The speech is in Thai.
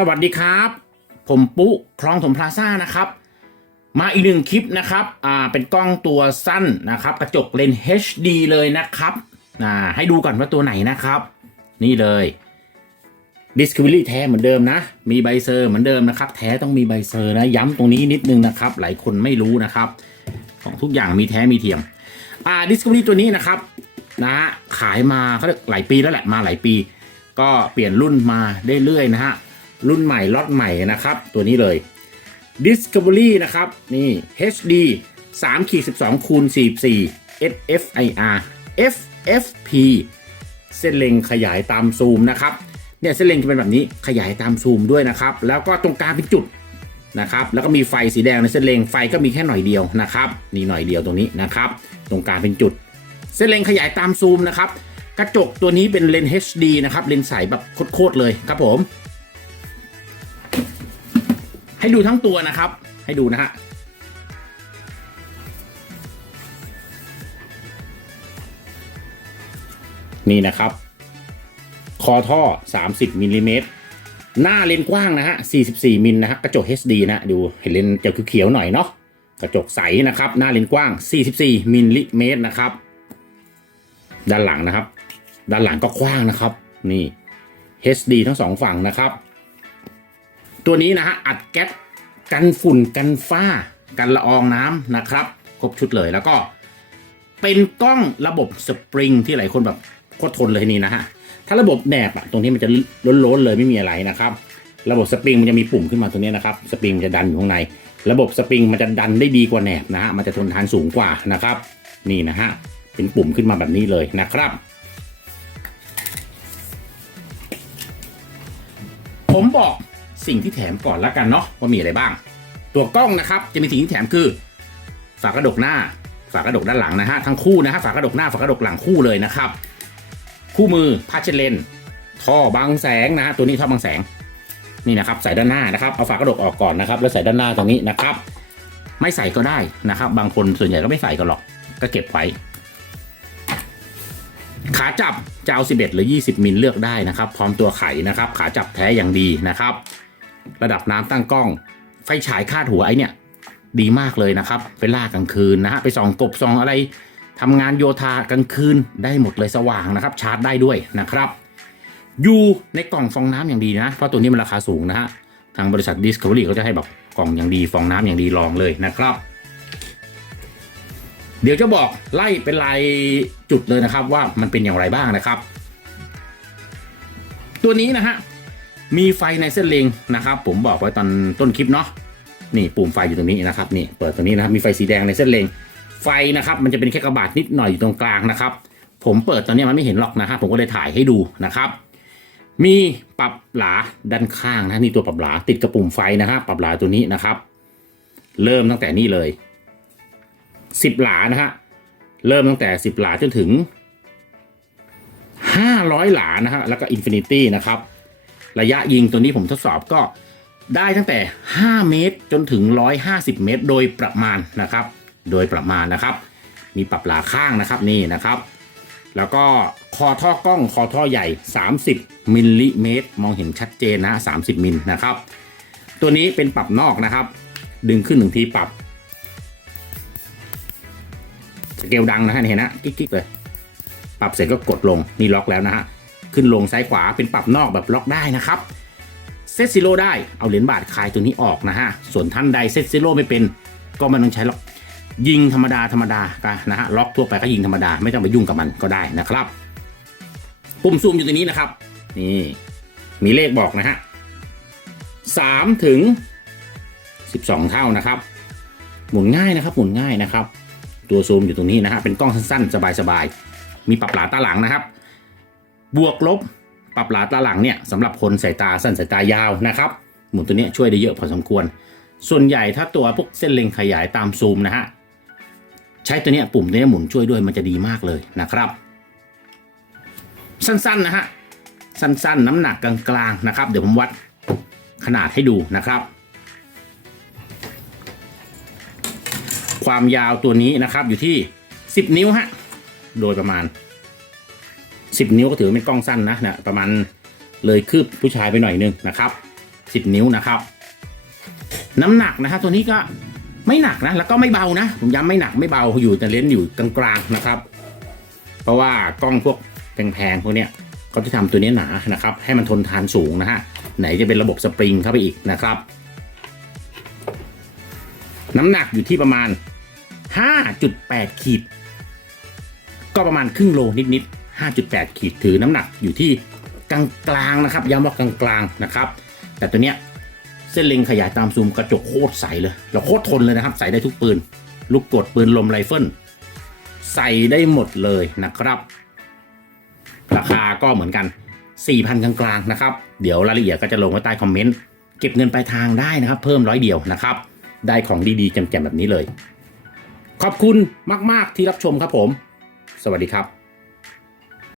สวัสดีครับ ผมปุ๊คลองถมพลาซ่านะครับ มาอีกหนึ่งคลิปนะครับอ่าเป็นกล้องตัวสั้นนะครับ กระจกเลนส์ HD เลยนะครับอ่าให้ดูก่อนว่าตัวไหนนะครับ นี่เลย Discovery แท้เหมือนเดิมนะ มีใบเซอร์เหมือนเดิมนะครับ แท้ต้องมีใบเซอร์นะย้ำตรงนี้นิดนึงนะครับ หลายคนไม่รู้นะครับ ของทุกอย่างมีแท้มีเทียมอ่า Discovery ตัวนี้นะครับนะขายมาเขาเรียกหลายปีแล้วแหละมาหลายปี ก็เปลี่ยนรุ่นมาเรื่อยๆนะฮะ รุ่นใหม่ล็อตใหม่นะครับ ตัวนี้เลย Discovery นะครับ นี่ HD 3ขีด12คูณ44 SFIR FFP เส้นเล็งขยายตามซูมนะครับ เนี่ยเส้นเล็งจะเป็นแบบนี้ขยายตามซูมด้วยนะครับ แล้วก็ตรงกลางเป็นจุดนะครับ แล้วก็มีไฟสีแดงในเส้นเล็งไฟก็มีแค่หน่อยเดียวนะครับ นี่หน่อยเดียวตรงนี้นะครับ ตรงกลางเป็นจุด เส้นเล็งขยายตามซูมนะครับ กระจกตัวนี้เป็นเลนส์ HD นะครับ เลนส์ใสแบบโคตรๆเลยครับผม ให้ดูทั้งตัวนะครับ ให้ดูนะฮะนี่นะครับ คอท่อ 30มิลลิเมตรหน้าเลนกว้างนะฮะ 44 มิลนะฮะ กระจก HD นะดูเห็นเลนส์จะเขียวๆหน่อยเนาะ กระจกใสนะครับ หน้าเลนกว้าง 44 มิลลิเมตรนะครับ ด้านหลังนะครับ ด้านหลังก็กว้างนะครับ นี่ HD ทั้งสองฝั่งนะครับ ตัวนี้นะฮะอัดแก๊สกันฝุ่นกันฝ้า กันละอองน้ำนะครับ ครบชุดเลยแล้วก็ เป็นกล้องระบบสปริงที่หลายคนแบบโคตรทนเลยนี่นะฮะถ้าระบบแหนบอะตรงนี้มันจะล้นๆเลยไม่มีอะไรนะครับ ระบบสปริงมันจะมีปุ่มขึ้นมาตรงนี้นะครับสปริงมันจะดันอยู่ข้างใน ระบบสปริงมันจะดันได้ดีกว่าแหนบนะฮะมันจะทนทานสูงกว่านะครับ นี่นะฮะเป็นปุ่มขึ้นมาแบบนี้เลยนะครับ ผมบอก สิ่งที่แถมก่อนละกันเนาะว่ามีอะไรบ้าง ตัวกล้องนะครับ จะมีสิ่งที่แถมคือ ฝากระดกหน้า ฝากระดกด้านหลังนะฮะทั้งคู่นะฮะฝากระดกหน้าฝากระดกหลังคู่เลยนะครับ คู่มือผ้าเช็ดเลนท่อบังแสงนะฮะตัวนี้ท่อบังแสงนี่นะครับใส่ด้านหน้านะครับเอาฝากระดกออกก่อนนะครับ แล้วใส่ด้านหน้าตรงนี้นะครับ ไม่ใส่ก็ได้นะครับ บางคนส่วนใหญ่ก็ไม่ใส่กันหรอก ก็เก็บไว้ขาจับจะเอา11 หรือ 20 มิลเลือกได้นะครับ พร้อมตัวไขนะครับ ขาจับแท้อย่างดีนะครับ ระดับน้ำตั้งกล้อง ไฟฉายคาดหัวไอเนี่ย ดีมากเลยนะครับเวลากลางคืนนะฮะไปส่องกบส่องอะไรทำงานโยธากลางคืนได้หมดเลยสว่างนะครับ ชาร์จได้ด้วยนะครับอยู่ในกล่องฟองน้ำอย่างดีนะเพราะตัวนี้มันราคาสูงนะฮะทางบริษัท Discovery เขาจะให้แบบกล่องอย่างดีฟองน้ำอย่างดีลองเลยนะครับ เดี๋ยวจะบอกไล่เป็นรายจุดเลยนะครับว่ามันเป็นอย่างไรบ้างนะครับ ตัวนี้นะฮะ มีไฟในเส้นเลงนะครับ ผมบอกไว้ตอนต้นคลิปเนาะนี่ปุ่มไฟอยู่ตรงนี้นะครับนี่เปิดตรงนี้นะครับมีไฟสีแดงในเส้นเลงไฟนะครับมันจะเป็นแค่กระบาดนิดหน่อยอยู่ตรงกลางนะครับ ผมเปิดตอนนี้มันไม่เห็นหรอกนะครับผมก็เลยถ่ายให้ดูนะครับ มีปรับหลาด้านข้างนะนี่ตัวปรับหลาติดกระปุ่มไฟนะฮะปรับหลาตัวนี้นะครับ เริ่มตั้งแต่นี่เลยสิบหลานะฮะเริ่มตั้งแต่สิบหลาจนถึงห้าร้อยหลานะฮะแล้วก็อินฟินิตี้นะครับ ระยะยิงตัวนี้ผมทดสอบก็ได้ตั้งแต่ 5 เมตรจนถึง 150 เมตร โดยประมาณนะครับ โดยประมาณนะครับ มีปรับหลาข้างนะครับนี่นะครับ แล้วก็คอท่อกล้องคอท่อใหญ่ 30 มิลลิเมตร มองเห็นชัดเจนนะ 30 มิลนะครับ ตัวนี้เป็นปรับนอกนะครับ ดึงขึ้นหนึ่งทีปรับ สเกลดังนะฮะเห็นนะกิ๊กๆเลย ปรับเสร็จก็กดลงนี่ล็อกแล้วนะฮะ ขึ้นลงซ้ายขวาเป็นปรับนอกแบบล็อกได้นะครับเซตซิโร่ได้เอาเหรียญบาทคลายตัวนี้ออกนะฮะ ส่วนท่านใดเซตซิโร่ไม่เป็น ก็ไม่ต้องใช้ล็อกยิงธรรมดาธรรมดาก็นะฮะล็อกทั่วไปก็ยิงธรรมดาไม่ต้องไปยุ่งกับมันก็ได้นะครับ ปุ่มซูมอยู่ตรงนี้นะครับ นี่มีเลขบอกนะฮะสามถึงสิบสองเท่านะครับ หมุนง่ายนะครับ หมุนง่ายนะครับ ตัวซูมอยู่ตรงนี้นะฮะเป็นกล้องสั้นๆ สบายๆมีปรับหลาตาหลังนะครับ บวกลบปรับหลาตาหลังเนี่ยสำหรับคนสายตาสั้นสายตายาวนะครับ หมุนตัวนี้ช่วยได้เยอะพอสมควร ส่วนใหญ่ถ้าตัวพวกเส้นเล็งขยายตามซูมนะฮะใช้ตัวนี้ปุ่มตัวนี้หมุนช่วยด้วยมันจะดีมากเลยนะครับ สั้นๆนะฮะสั้นๆ น้ำหนักกลางๆนะครับ เดี๋ยวผมวัดขนาดให้ดูนะครับ ความยาวตัวนี้นะครับอยู่ที่ 10 นิ้วฮะโดยประมาณ 10 นิ้วก็ถือว่าเป็นกล้องสั้นนะนะประมาณเลยคืบผู้ชายไปหน่อยนึงนะครับ 10 นิ้วนะครับ น้ำหนักนะฮะตัวนี้ก็ไม่หนักนะ แล้วก็ไม่เบานะ ผมย้ำไม่หนักไม่เบาอยู่แต่เลนส์อยู่กลางๆนะครับ เพราะว่ากล้องพวกแพงๆพวกเนี้ยเขาจะทำตัวนี้หนานะครับ ให้มันทนทานสูงนะฮะไหนจะเป็นระบบสปริงเข้าไปอีกนะครับ น้ำหนักอยู่ที่ประมาณ 5.8 ขีด ก็ประมาณครึ่งโลนิดๆ 5.8 ขีดถือน้ำหนักอยู่ที่กลางๆนะครับย้ำว่ากลางๆนะครับ แต่ตัวเนี้ยเส้นเล็งขยายตามซูมกระจกโคตรใสเลย เราโคตรทนเลยนะครับ ใส่ได้ทุกปืน ลูกกดปืนลมไรเฟิลใส่ได้หมดเลยนะครับ ราคาก็เหมือนกัน 4,000 กลางๆนะครับ เดี๋ยวรายละเอียดก็จะลงไว้ใต้คอมเมนต์เก็บเงินปลายทางได้นะครับ เพิ่มร้อยเดียวนะครับ ได้ของดีๆแจ่มๆแบบนี้เลย ขอบคุณมาก ๆที่รับชมครับผม สวัสดีครับ